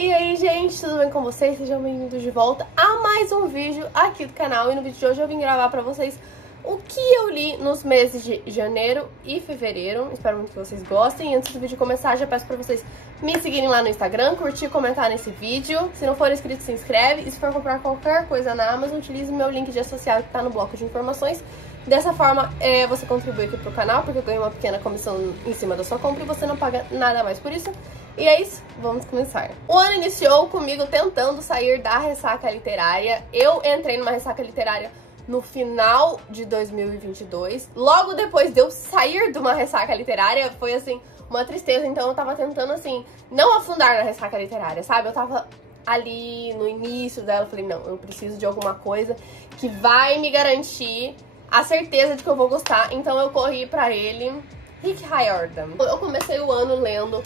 E aí, gente, tudo bem com vocês? Sejam bem-vindos de volta a mais um vídeo aqui do canal. E no vídeo de hoje eu vim gravar pra vocês o que eu li nos meses de janeiro e fevereiro. Espero muito que vocês gostem. E antes do vídeo começar, já peço pra vocês me seguirem lá no Instagram, curtir e comentar nesse vídeo. Se não for inscrito, se inscreve. E se for comprar qualquer coisa na Amazon, utilize o meu link de associado que tá no bloco de informações. Dessa forma, você contribui aqui pro canal, porque eu ganho uma pequena comissão em cima da sua compra e você não paga nada mais por isso. E é isso, vamos começar. O ano iniciou comigo tentando sair da ressaca literária. Eu entrei numa ressaca literária no final de 2022. Logo depois de eu sair de uma ressaca literária, foi assim, uma tristeza. Então eu tava tentando, assim, não afundar na ressaca literária, sabe? Eu tava ali no início dela, falei, não, eu preciso de alguma coisa que vai me garantir a certeza de que eu vou gostar. Então eu corri pra ele, Rick Riordan. Eu comecei o ano lendo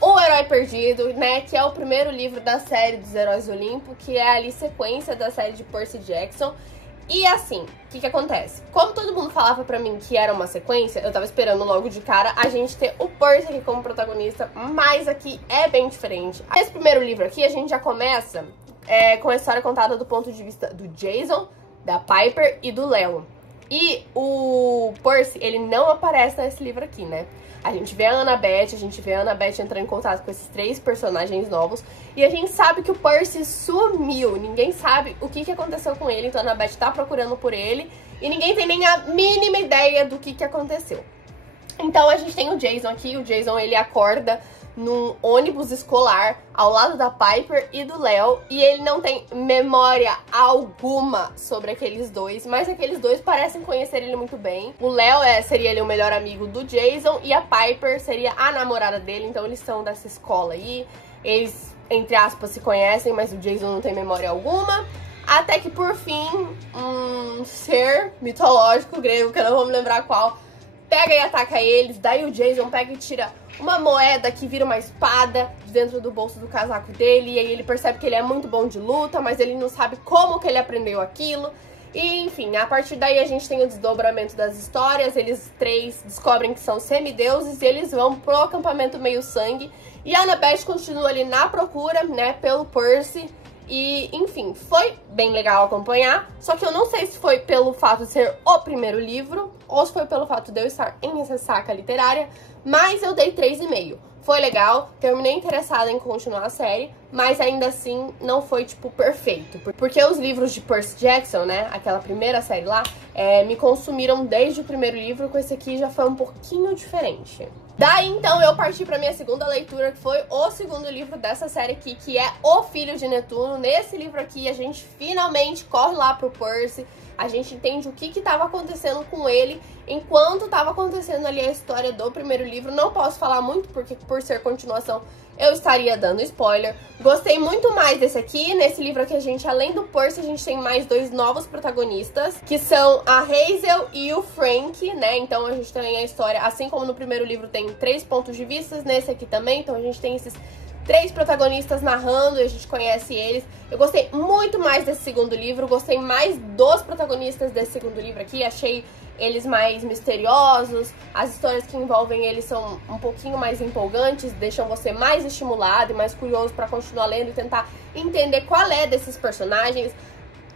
O Herói Perdido, né, que é o primeiro livro da série dos Heróis do Olimpo, que é ali sequência da série de Percy Jackson. E assim, o que acontece? Como todo mundo falava pra mim que era uma sequência, eu tava esperando logo de cara a gente ter o Percy aqui como protagonista, mas aqui é bem diferente. Esse primeiro livro aqui, a gente já começa com a história contada do ponto de vista do Jason, da Piper e do Léo. E o Percy, ele não aparece nesse livro aqui, né? A gente vê a Annabeth, entrando em contato com esses três personagens novos. E a gente sabe que o Percy sumiu. Ninguém sabe o que aconteceu com ele. Então a Annabeth tá procurando por ele. E ninguém tem nem a mínima ideia do que aconteceu. Então a gente tem o Jason aqui. O Jason, ele acorda num ônibus escolar ao lado da Piper e do Léo, e ele não tem memória alguma sobre aqueles dois, mas aqueles dois parecem conhecer ele muito bem. O Léo seria ele o melhor amigo do Jason e a Piper seria a namorada dele, então eles são dessa escola aí. Eles, entre aspas, se conhecem, mas o Jason não tem memória alguma. Até que por fim, um ser mitológico grego, que eu não vou me lembrar qual, pega e ataca eles. Daí o Jason pega e tira uma moeda que vira uma espada dentro do bolso do casaco dele. E aí ele percebe que ele é muito bom de luta, mas ele não sabe como que ele aprendeu aquilo. E enfim, a partir daí a gente tem o desdobramento das histórias. Eles três descobrem que são semideuses e eles vão pro acampamento meio sangue. E a Annabeth continua ali na procura, né, pelo Percy. E, enfim, foi bem legal acompanhar, só que eu não sei se foi pelo fato de ser o primeiro livro ou se foi pelo fato de eu estar em ressaca literária, mas eu dei 3,5. Foi legal, terminei interessada em continuar a série, mas ainda assim não foi, tipo, perfeito. Porque os livros de Percy Jackson, né, aquela primeira série lá, me consumiram desde o primeiro livro, com esse aqui já foi um pouquinho diferente. Daí, então, eu parti pra minha segunda leitura, que foi o segundo livro dessa série aqui, que é O Filho de Netuno. Nesse livro aqui, a gente finalmente corre lá pro Percy, a gente entende o que tava acontecendo com ele, enquanto tava acontecendo ali a história do primeiro livro. Não posso falar muito, porque por ser continuação, eu estaria dando spoiler. Gostei muito mais desse aqui. Nesse livro aqui, a gente, além do Percy, a gente tem mais dois novos protagonistas, que são a Hazel e o Frank, né? Então a gente tem a história, assim como no primeiro livro tem 3 pontos de vista, nesse aqui também. Então a gente tem esses 3 protagonistas narrando e a gente conhece eles. Eu gostei muito mais desse segundo livro, gostei mais dos protagonistas desse segundo livro aqui. Achei eles mais misteriosos, as histórias que envolvem eles são um pouquinho mais empolgantes, deixam você mais estimulado e mais curioso pra continuar lendo e tentar entender qual é desses personagens.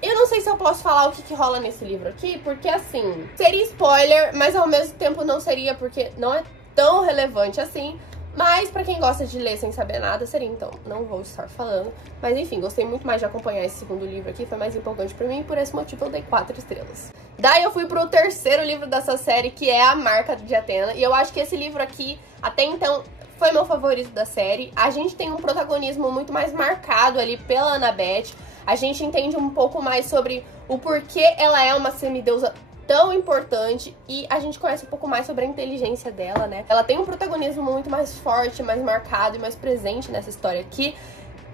Eu não sei se eu posso falar o que rola nesse livro aqui, porque assim, seria spoiler, mas ao mesmo tempo não seria, porque não é tão relevante assim. Mas pra quem gosta de ler sem saber nada, seria, então não vou estar falando. Mas enfim, gostei muito mais de acompanhar esse segundo livro aqui, foi mais empolgante pra mim, e por esse motivo eu dei 4 estrelas. Daí eu fui pro terceiro livro dessa série, que é A Marca de Atena, e eu acho que esse livro aqui, até então, foi meu favorito da série. A gente tem um protagonismo muito mais marcado ali pela Annabeth, a gente entende um pouco mais sobre o porquê ela é uma semideusa tão importante, e a gente conhece um pouco mais sobre a inteligência dela, né? Ela tem um protagonismo muito mais forte, mais marcado e mais presente nessa história aqui.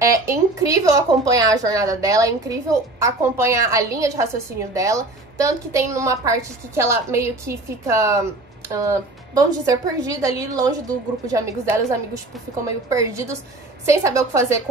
É incrível acompanhar a jornada dela, é incrível acompanhar a linha de raciocínio dela, tanto que tem numa parte que ela meio que fica, vamos dizer, perdida ali, longe do grupo de amigos dela. Os amigos, tipo, ficam meio perdidos, sem saber o que fazer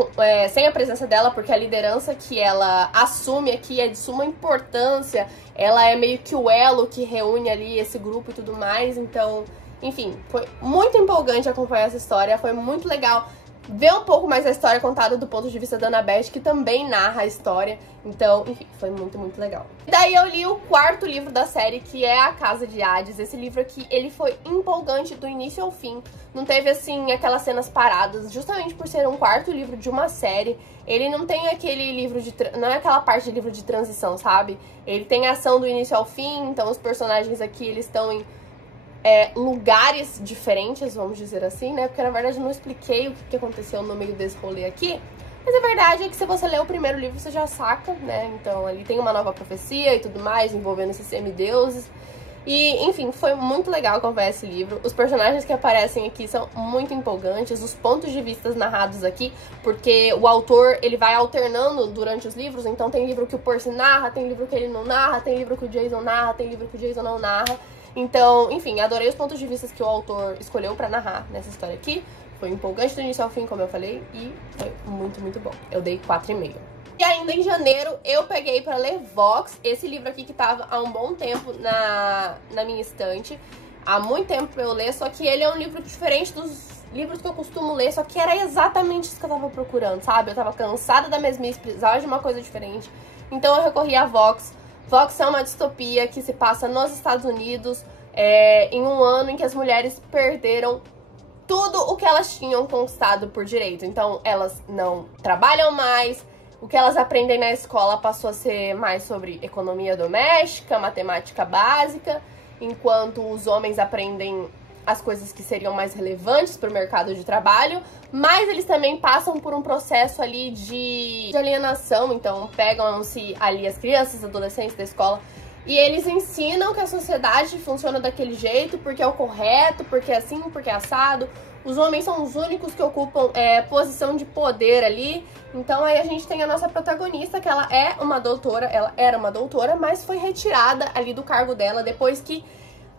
sem a presença dela, porque a liderança que ela assume aqui é de suma importância. Ela é meio que o elo que reúne ali esse grupo e tudo mais. Então, enfim, foi muito empolgante acompanhar essa história, foi muito legal ver um pouco mais a história contada do ponto de vista da Annabeth, que também narra a história. Então, enfim, foi muito, muito legal. Daí eu li o quarto livro da série, que é A Casa de Hades. Esse livro aqui, ele foi empolgante do início ao fim. Não teve, assim, aquelas cenas paradas. Justamente por ser um quarto livro de uma série, ele não tem aquele livro de... não é aquela parte de livro de transição, sabe? Ele tem ação do início ao fim, então os personagens aqui, eles estão em lugares diferentes, vamos dizer assim, né? Porque, na verdade, eu não expliquei o que aconteceu no meio desse rolê aqui. Mas a verdade é que se você ler o primeiro livro, você já saca, né? Então, ali tem uma nova profecia e tudo mais, envolvendo esses semideuses. E, enfim, foi muito legal acompanhar esse livro. Os personagens que aparecem aqui são muito empolgantes, os pontos de vista narrados aqui, porque o autor, ele vai alternando durante os livros. Então, tem livro que o Percy narra, tem livro que ele não narra, tem livro que o Jason narra, tem livro que o Jason não narra. Então, enfim, adorei os pontos de vista que o autor escolheu pra narrar nessa história aqui. Foi empolgante do início ao fim, como eu falei, e foi muito, muito bom. Eu dei 4,5. E ainda em janeiro, eu peguei pra ler Vox, esse livro aqui que tava há um bom tempo na minha estante. Há muito tempo pra eu ler, só que ele é um livro diferente dos livros que eu costumo ler, só que era exatamente isso que eu tava procurando, sabe? Eu tava cansada da mesmice, precisava de uma coisa diferente. Então eu recorri a Vox. Vox é uma distopia que se passa nos Estados Unidos, em um ano em que as mulheres perderam tudo o que elas tinham conquistado por direito. Então, elas não trabalham mais, o que elas aprendem na escola passou a ser mais sobre economia doméstica, matemática básica, enquanto os homens aprendem as coisas que seriam mais relevantes para o mercado de trabalho, mas eles também passam por um processo ali de alienação. Então pegam-se ali as crianças, adolescentes da escola e eles ensinam que a sociedade funciona daquele jeito, porque é o correto, porque é assim, porque é assado. Os homens são os únicos que ocupam posição de poder ali. Então aí a gente tem a nossa protagonista, que ela era uma doutora, mas foi retirada ali do cargo dela depois que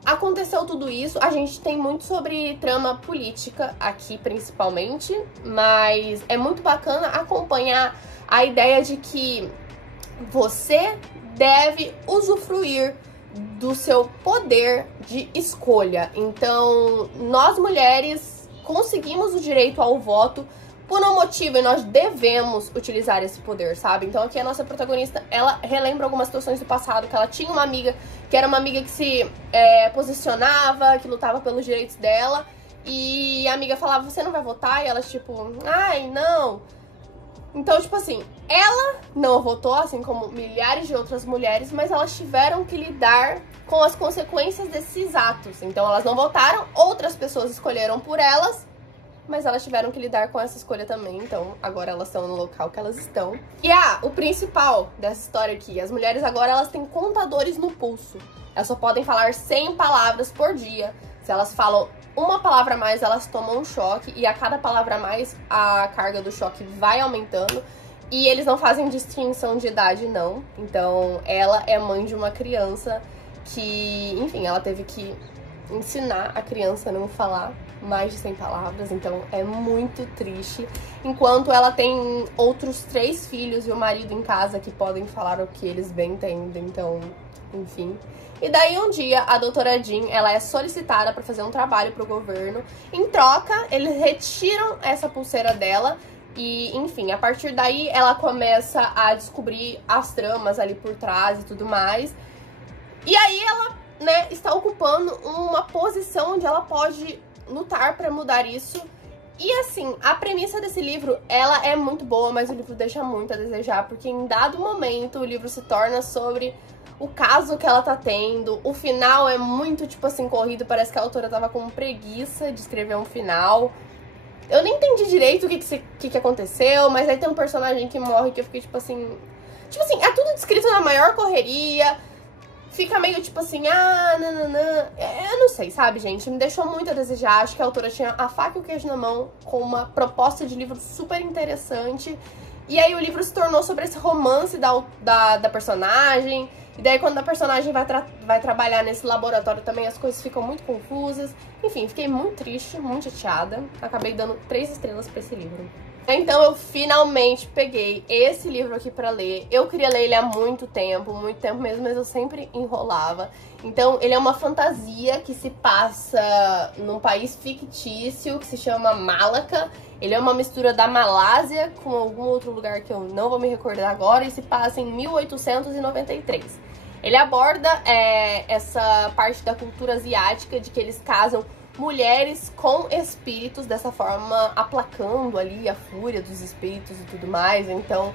aconteceu tudo isso. A gente tem muito sobre trama política aqui, principalmente, mas é muito bacana acompanhar a ideia de que você deve usufruir do seu poder de escolha. Então, nós mulheres conseguimos o direito ao voto por um motivo e nós devemos utilizar esse poder, sabe? Então aqui a nossa protagonista, ela relembra algumas situações do passado, que ela tinha uma amiga, que era uma amiga que se posicionava, que lutava pelos direitos dela, e a amiga falava, você não vai votar? E ela tipo, ai, não. Então, tipo assim, ela não votou, assim como milhares de outras mulheres, mas elas tiveram que lidar com as consequências desses atos. Então elas não votaram, outras pessoas escolheram por elas, mas elas tiveram que lidar com essa escolha também, então agora elas estão no local que elas estão. E o principal dessa história aqui, as mulheres agora elas têm contadores no pulso. Elas só podem falar 100 palavras por dia. Se elas falam uma palavra a mais, elas tomam um choque, e a cada palavra a mais, a carga do choque vai aumentando. E eles não fazem distinção de idade, não. Então ela é mãe de uma criança que, enfim, ela teve que ensinar a criança a não falar mais de 100 palavras, então é muito triste. Enquanto ela tem outros 3 filhos e o marido em casa que podem falar o que eles bem entendem, então, enfim. E daí um dia a doutora Jean, ela é solicitada para fazer um trabalho pro governo. Em troca, eles retiram essa pulseira dela e, enfim, a partir daí ela começa a descobrir as tramas ali por trás e tudo mais. E aí ela, né, está ocupando uma posição onde ela pode lutar pra mudar isso. E assim, a premissa desse livro, ela é muito boa, mas o livro deixa muito a desejar, porque em dado momento o livro se torna sobre o caso que ela tá tendo. O final é muito, tipo assim, corrido, parece que a autora tava com preguiça de escrever um final. Eu nem entendi direito o que aconteceu, mas aí tem um personagem que morre que eu fiquei tipo assim, é tudo descrito na maior correria. Fica meio tipo assim, nananã. Eu não sei, sabe, gente? Me deixou muito a desejar. Acho que a autora tinha a faca e o queijo na mão, com uma proposta de livro super interessante. E aí o livro se tornou sobre esse romance da personagem. E daí quando a personagem vai trabalhar nesse laboratório também, as coisas ficam muito confusas. Enfim, fiquei muito triste, muito chateada. Acabei dando 3 estrelas pra esse livro. Então eu finalmente peguei esse livro aqui pra ler. Eu queria ler ele há muito tempo mesmo, mas eu sempre enrolava. Então ele é uma fantasia que se passa num país fictício que se chama Malacca. Ele é uma mistura da Malásia com algum outro lugar que eu não vou me recordar agora e se passa em 1893. Ele aborda essa parte da cultura asiática de que eles casam mulheres com espíritos, dessa forma aplacando ali a fúria dos espíritos e tudo mais. Então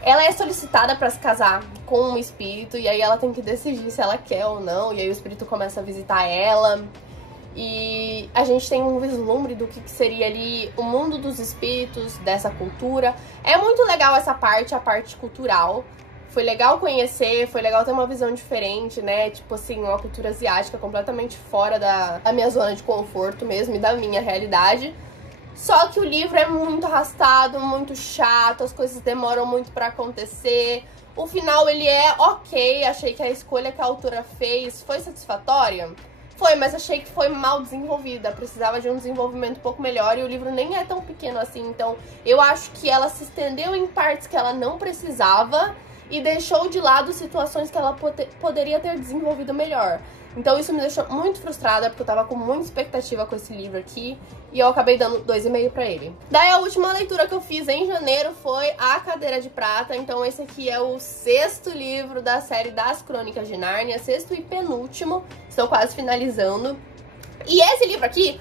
ela é solicitada para se casar com um espírito e aí ela tem que decidir se ela quer ou não. E aí o espírito começa a visitar ela e a gente tem um vislumbre do que seria ali o mundo dos espíritos, dessa cultura. É muito legal essa parte, a parte cultural. Foi legal conhecer, foi legal ter uma visão diferente, né? Tipo assim, uma cultura asiática completamente fora da minha zona de conforto mesmo e da minha realidade. Só que o livro é muito arrastado, muito chato, as coisas demoram muito pra acontecer. O final, ele é ok, achei que a escolha que a autora fez foi satisfatória. Foi, mas achei que foi mal desenvolvida, precisava de um desenvolvimento um pouco melhor e o livro nem é tão pequeno assim. Então eu acho que ela se estendeu em partes que ela não precisava e deixou de lado situações que ela poderia ter desenvolvido melhor. Então isso me deixou muito frustrada, porque eu tava com muita expectativa com esse livro aqui, e eu acabei dando 2,5 pra ele. Daí a última leitura que eu fiz em janeiro foi A Cadeira de Prata. Então esse aqui é o 6º livro da série das Crônicas de Nárnia, 6º e penúltimo, estou quase finalizando. E esse livro aqui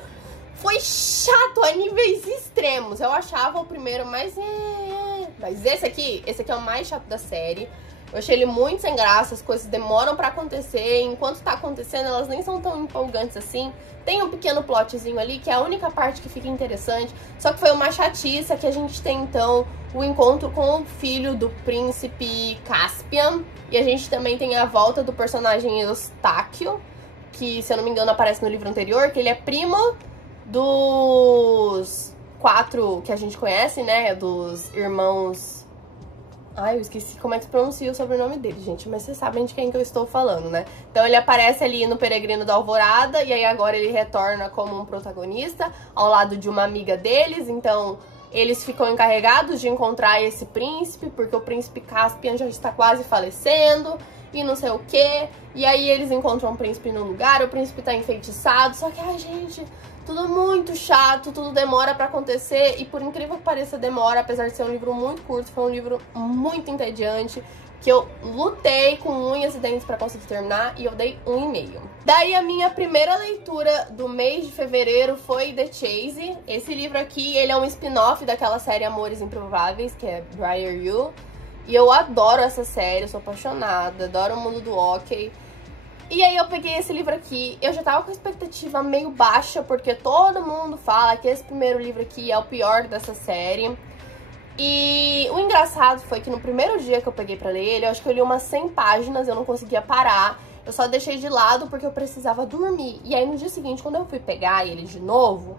foi chato a níveis extremos. Eu achava o primeiro mais... Mas esse aqui é o mais chato da série. Eu achei ele muito sem graça, as coisas demoram pra acontecer. Enquanto tá acontecendo, elas nem são tão empolgantes assim. Tem um pequeno plotzinho ali, que é a única parte que fica interessante. Só que foi uma chatiça que a gente tem, então, o encontro com o filho do príncipe Caspian. E a gente também tem a volta do personagem Eustáquio, que, se eu não me engano, aparece no livro anterior, que ele é primo dos 4 que a gente conhece, né? Dos irmãos... Ai, eu esqueci como é que se pronuncia o sobrenome dele, gente. Mas vocês sabem de quem que eu estou falando, né? Então ele aparece ali no Peregrino da Alvorada. E aí agora ele retorna como um protagonista ao lado de uma amiga deles. Então eles ficam encarregados de encontrar esse príncipe, porque o príncipe Caspian já está quase falecendo e não sei o quê. E aí eles encontram um príncipe no lugar, o príncipe tá enfeitiçado. Só que, ai, gente, tudo muito chato, tudo demora pra acontecer. E por incrível que pareça, demora, apesar de ser um livro muito curto. Foi um livro muito entediante, que eu lutei com unhas e dentes pra conseguir terminar, e eu dei 1,5. Daí a minha primeira leitura do mês de fevereiro foi The Chase. Esse livro aqui, ele é um spin-off daquela série Amores Improváveis, que é Briar You. E eu adoro essa série, eu sou apaixonada, adoro o mundo do hockey. E aí eu peguei esse livro aqui, eu já tava com a expectativa meio baixa, porque todo mundo fala que esse primeiro livro aqui é o pior dessa série. E o engraçado foi que no primeiro dia que eu peguei pra ler ele, eu acho que eu li umas 100 páginas, eu não conseguia parar. Eu só deixei de lado porque eu precisava dormir. E aí no dia seguinte, quando eu fui pegar ele de novo,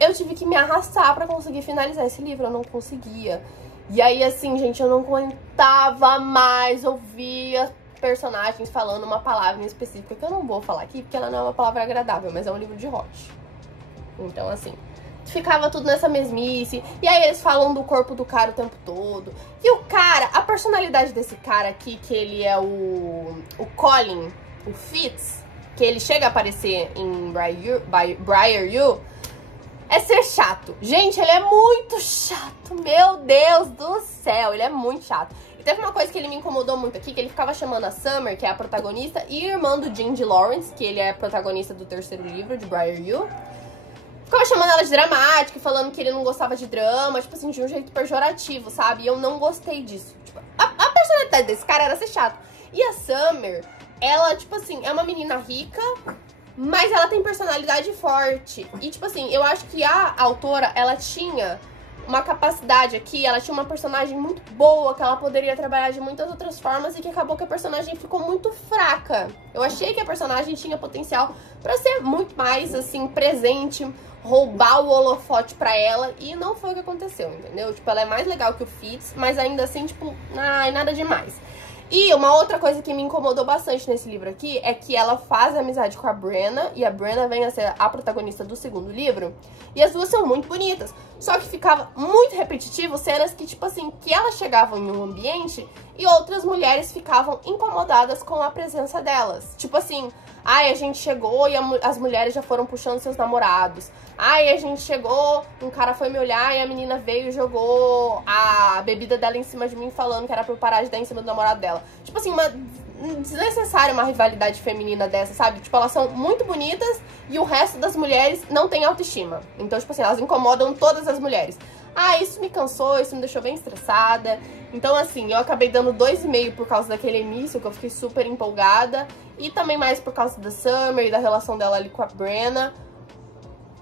eu tive que me arrastar pra conseguir finalizar esse livro, eu não conseguia. E aí, assim, gente, eu não aguentava mais ouvir as personagens falando uma palavra em específico, que eu não vou falar aqui, porque ela não é uma palavra agradável, mas é um livro de hot. Então, assim, ficava tudo nessa mesmice. E aí eles falam do corpo do cara o tempo todo. E o cara, a personalidade desse cara aqui, que ele é o Colin, o Fitz, que ele chega a aparecer em Briar You, é ser chato. Gente, ele é muito chato. Meu Deus do céu, ele é muito chato. E teve uma coisa que ele me incomodou muito aqui, que ele ficava chamando a Summer, que é a protagonista, e irmã do Jim de Lawrence, que ele é protagonista do 3º livro de Briar You. Ficava chamando ela de dramática, falando que ele não gostava de drama, tipo assim, de um jeito pejorativo, sabe? E eu não gostei disso. Tipo, a personalidade desse cara era ser chato. E a Summer, ela, tipo assim, é uma menina rica, mas ela tem personalidade forte. E, tipo assim, eu acho que a autora, ela tinha uma capacidade aqui, ela tinha uma personagem muito boa, que ela poderia trabalhar de muitas outras formas, e que acabou que a personagem ficou muito fraca. Eu achei que a personagem tinha potencial pra ser muito mais, assim, presente, roubar o holofote pra ela, e não foi o que aconteceu, entendeu? Tipo, ela é mais legal que o Fitz, mas ainda assim, tipo, ai, nada demais. E uma outra coisa que me incomodou bastante nesse livro aqui é que ela faz amizade com a Brenna, e a Brenna vem a ser a protagonista do segundo livro, e as duas são muito bonitas. Só que ficava muito repetitivo cenas que, tipo assim, que elas chegavam em um ambiente e outras mulheres ficavam incomodadas com a presença delas. Tipo assim, ai, a gente chegou e as mulheres já foram puxando seus namorados. Ai, a gente chegou, um cara foi me olhar e a menina veio e jogou a bebida dela em cima de mim falando que era pra eu parar de dar em cima do namorado dela. Tipo assim, desnecessária uma rivalidade feminina dessa, sabe? Tipo, elas são muito bonitas e o resto das mulheres não tem autoestima. Então, tipo assim, elas incomodam todas as mulheres. Ah, isso me cansou, isso me deixou bem estressada. Então, assim, eu acabei dando 2,5 por causa daquele início, que eu fiquei super empolgada. E também mais por causa da Summer e da relação dela ali com a Brenna.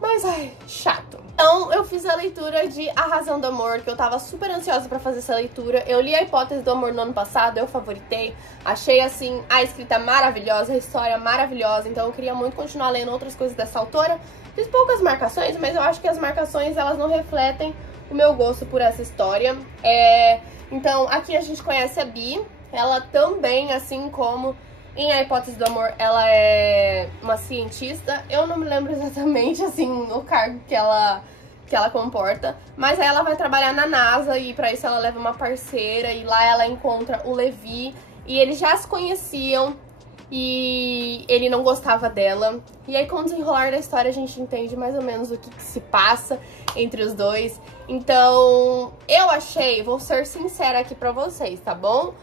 Mas, ai, chato. Então, eu fiz a leitura de A Razão do Amor, que eu tava super ansiosa pra fazer essa leitura. Eu li A Hipótese do Amor no ano passado, eu favoritei. Achei, assim, a escrita maravilhosa, a história maravilhosa. Então, eu queria muito continuar lendo outras coisas dessa autora. Fiz poucas marcações, mas eu acho que as marcações, elas não refletem o meu gosto por essa história. Então, aqui a gente conhece a Bee. Ela também, assim como em A Hipótese do Amor, ela é uma cientista. Eu não me lembro exatamente, assim, o cargo que ela comporta. Mas aí ela vai trabalhar na NASA e pra isso ela leva uma parceira. E lá ela encontra o Levi. E eles já se conheciam e ele não gostava dela. E aí com o desenrolar da história a gente entende mais ou menos o que se passa entre os dois. Então, eu achei, vou ser sincera aqui pra vocês, tá bom?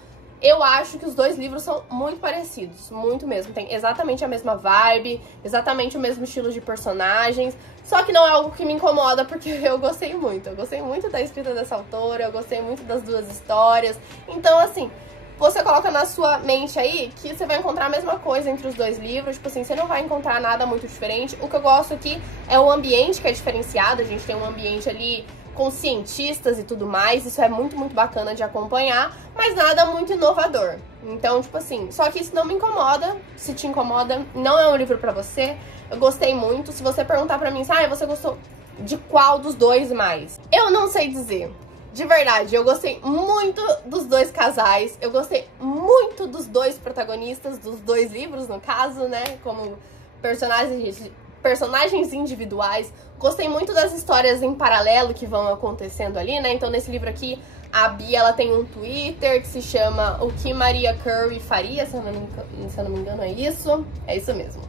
Eu acho que os dois livros são muito parecidos, muito mesmo. Tem exatamente a mesma vibe, exatamente o mesmo estilo de personagens. Só que não é algo que me incomoda, porque eu gostei muito. Eu gostei muito da escrita dessa autora, eu gostei muito das duas histórias. Então, assim, você coloca na sua mente aí que você vai encontrar a mesma coisa entre os dois livros. Tipo assim, você não vai encontrar nada muito diferente. O que eu gosto aqui é o ambiente que é diferenciado. A gente tem um ambiente ali com cientistas e tudo mais, isso é muito, muito bacana de acompanhar, mas nada muito inovador. Então, tipo assim, só que isso não me incomoda. Se te incomoda, não é um livro pra você. Eu gostei muito. Se você perguntar pra mim, você gostou de qual dos dois mais? Eu não sei dizer. De verdade, eu gostei muito dos dois casais, eu gostei muito dos dois protagonistas, dos dois livros, no caso, né, como personagens individuais. Gostei muito das histórias em paralelo que vão acontecendo ali, né? Então, nesse livro aqui, a Bee, ela tem um Twitter que se chama O que Maria Curry Faria, se eu não me engano, é isso. É isso mesmo.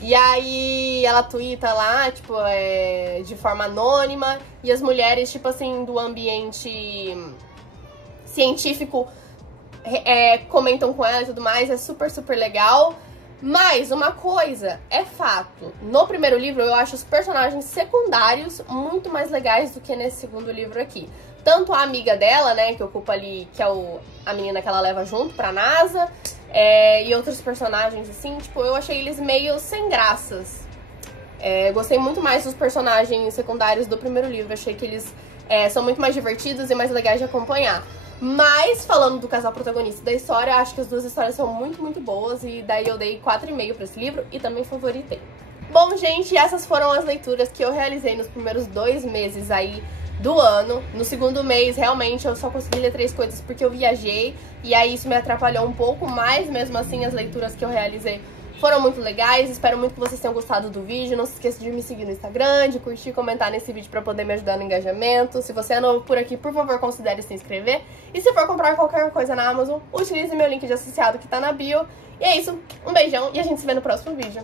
E aí, ela twitta lá, tipo, de forma anônima. E as mulheres, tipo assim, do ambiente científico comentam com ela e tudo mais. É super, super legal. Mas uma coisa é fato, no primeiro livro eu acho os personagens secundários muito mais legais do que nesse segundo livro aqui. Tanto a amiga dela, né, que ocupa ali, que é a menina que ela leva junto pra NASA, e outros personagens assim, tipo, eu achei eles meio sem graças. Gostei muito mais dos personagens secundários do primeiro livro, achei que eles são muito mais divertidos e mais legais de acompanhar. Mas, falando do casal protagonista da história, acho que as duas histórias são muito, muito boas. E daí eu dei 4,5 pra esse livro e também favoritei. Bom, gente, essas foram as leituras que eu realizei nos primeiros 2 meses aí do ano. No segundo mês, realmente, eu só consegui ler 3 coisas porque eu viajei. E aí isso me atrapalhou um pouco, mas mesmo assim as leituras que eu realizei foram muito legais. Espero muito que vocês tenham gostado do vídeo. Não se esqueça de me seguir no Instagram, de curtir e comentar nesse vídeo pra poder me ajudar no engajamento. Se você é novo por aqui, por favor, considere se inscrever. E se for comprar qualquer coisa na Amazon, utilize meu link de associado que tá na bio. E é isso, um beijão e a gente se vê no próximo vídeo.